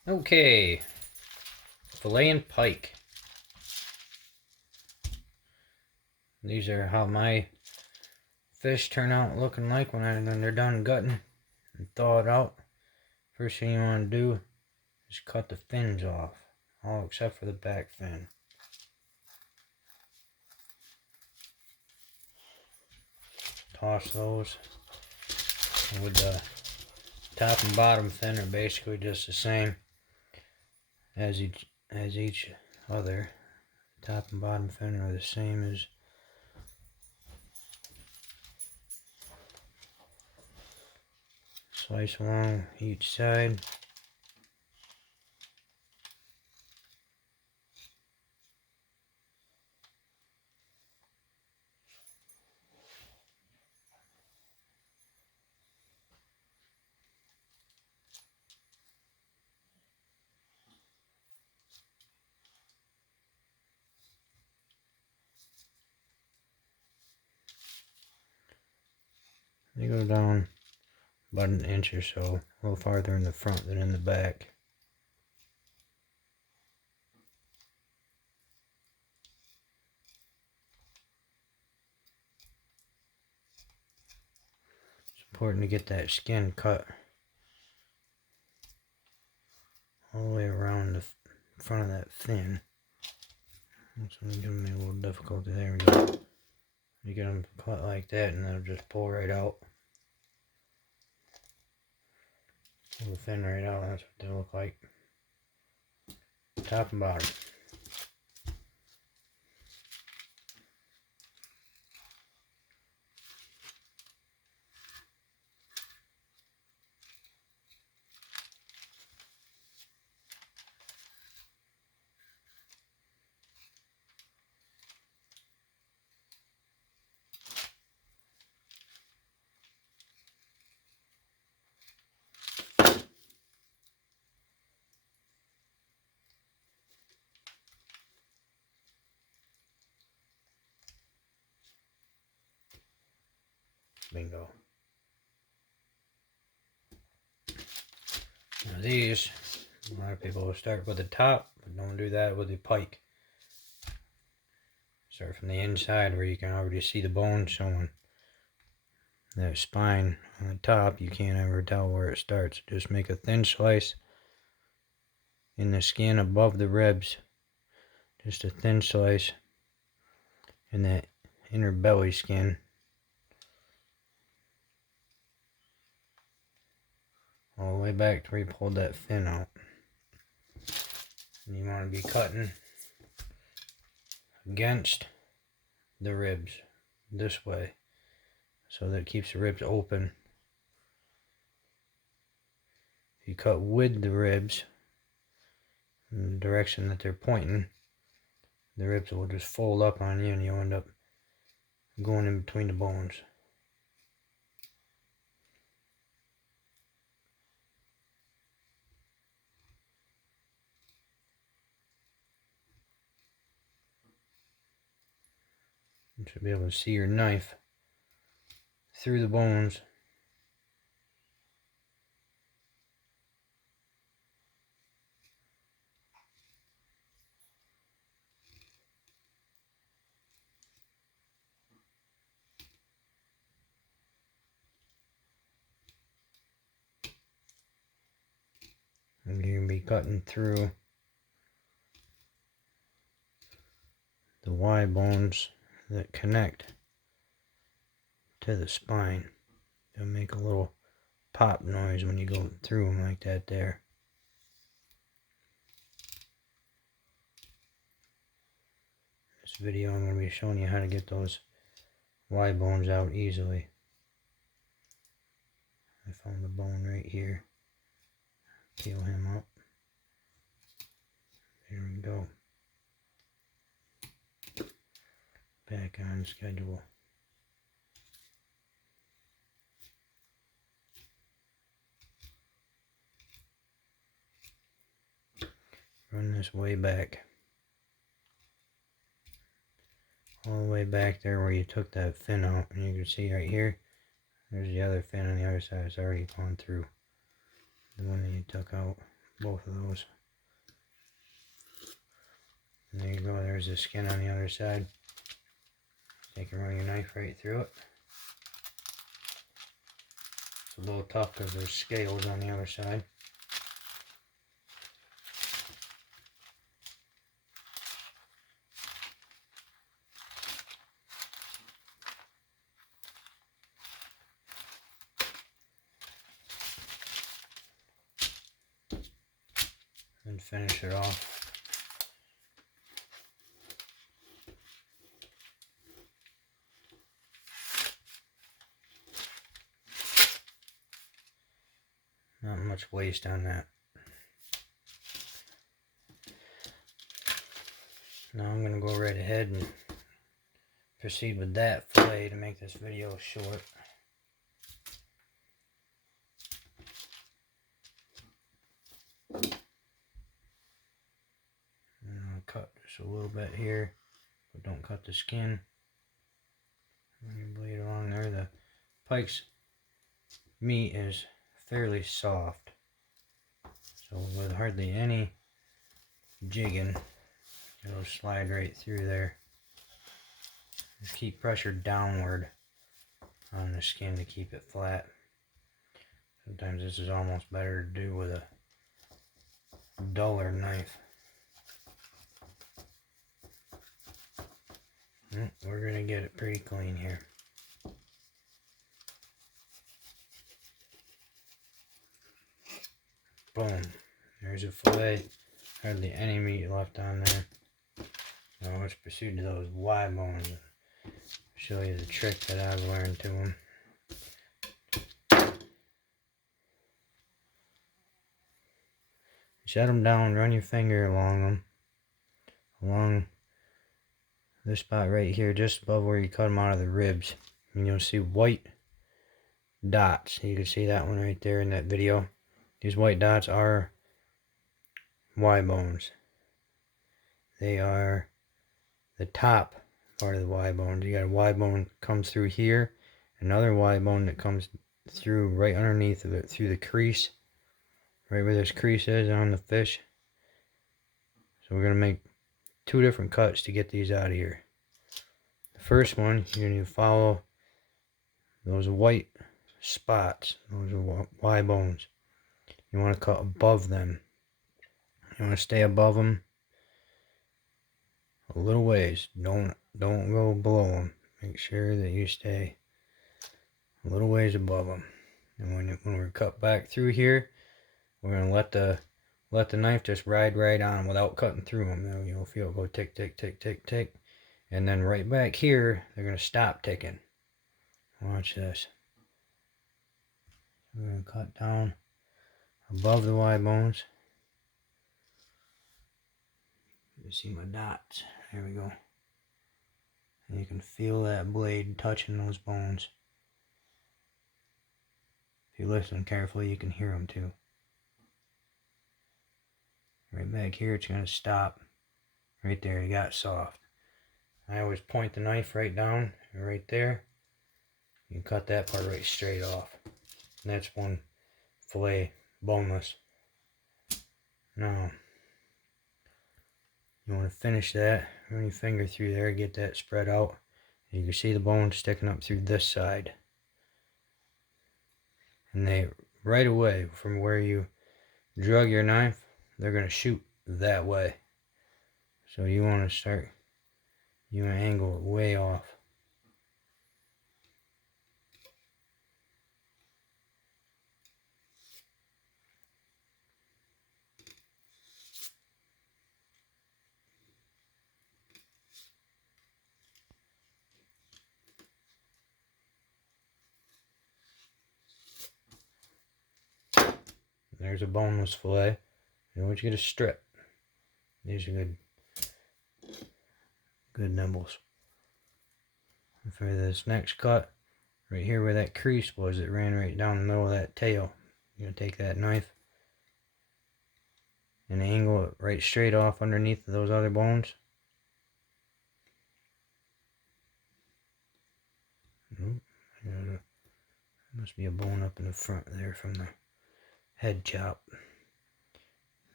Okay, fillet and pike. These are how my fish turn out looking like when they're done gutting and thaw it out. First thing you want to do is cut the fins off, all except for the back fin. Toss those. And with the top and bottom fin are basically just the same as each other. Top and bottom fin are the same as slice along each side. They go down about an inch or so, a little farther in the front than in the back. It's important to get that skin cut all the way around the front of that fin. That's giving me a little difficulty. There we go. You get them cut like that and they'll just pull right out. Pull the fin right out, that's what they look like. Top and bottom. Bingo. Now these, a lot of people will start with the top, but don't do that with the pike. Start from the inside where you can already see the bone showing. That spine on the top, you can't ever tell where it starts. Just make a thin slice in the skin above the ribs. Just a thin slice in that inner belly skin. All the way back to where you pulled that fin out. And you want to be cutting against the ribs this way so that it keeps the ribs open. If you cut with the ribs in the direction that they're pointing, the ribs will just fold up on you and you'll end up going in between the bones. You should be able to see your knife through the bones. And you're going to be cutting through the Y bones that connect to the spine. They'll make a little pop noise when you go through them like that there. This video I'm going to be showing you how to get those Y bones out easily. I found the bone right here. Peel him up. There we go. Back on schedule. Run this way back. All the way back there where you took that fin out. And you can see right here, there's the other fin on the other side. It's already gone through the one that you took out. both of those. And there you go, there's the skin on the other side. You can run your knife right through it. It's a little tough because there's scales on the other side. And finish it off. Not much waste on that. Now I'm going to go right ahead and proceed with that fillet to make this video short. And I'll cut just a little bit here, but don't cut the skin. Run your blade along there. The Pike's meat is fairly soft, so with hardly any jigging, it'll slide right through there. Just keep pressure downward on the skin to keep it flat. Sometimes this is almost better to do with a duller knife. We're going to get it pretty clean here. Boom. There's a fillet. Hardly any meat left on there. Now let's proceed to those Y bones. Show you the trick that I've learned to them. Set them down, run your finger along them. Along this spot right here, just above where you cut them out of the ribs. And you'll see white dots. You can see that one right there in that video. These white dots are Y bones. They are the top part of the Y bones. You got a Y bone that comes through here, another Y bone that comes through right underneath of it, through the crease, right where this crease is on the fish. So we're going to make two different cuts to get these out of here. The first one, you're going to follow those white spots, those are Y bones. You want to cut above them. You want to stay above them a little ways. Don't go below them. Make sure that you stay a little ways above them. And when we're cut back through here, we're going to let the knife just ride right on without cutting through them. You'll feel it go tick, tick, tick, tick, tick. And then right back here, they're going to stop ticking. Watch this. We're going to cut down above the Y bones. You see my dots. There we go. And you can feel that blade touching those bones. If you listen carefully, you can hear them too. Right back here, it's going to stop. Right there, you got it soft. I always point the knife right down, right there. You can cut that part right straight off. And that's one fillet, boneless. Now, you want to finish that, run your finger through there, get that spread out. You can see the bone sticking up through this side. And they, right away, from where you drug your knife, they're going to shoot that way. So you want to start, you want to angle it way off. There's a boneless fillet. You want you to get a strip. These are good nibbles. And for this next cut, right here where that crease was, it ran right down the middle of that tail. You're going to take that knife and angle it right straight off underneath those other bones. Must be a bone up in the front there from the head chop.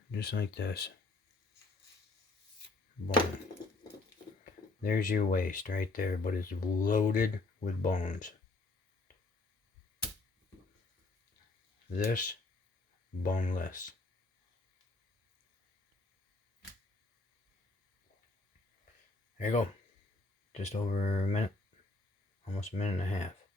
just like this. Boom. There's your waist right there, but it's loaded with bones. This, boneless. There you go. Just over a minute, almost a minute and a half.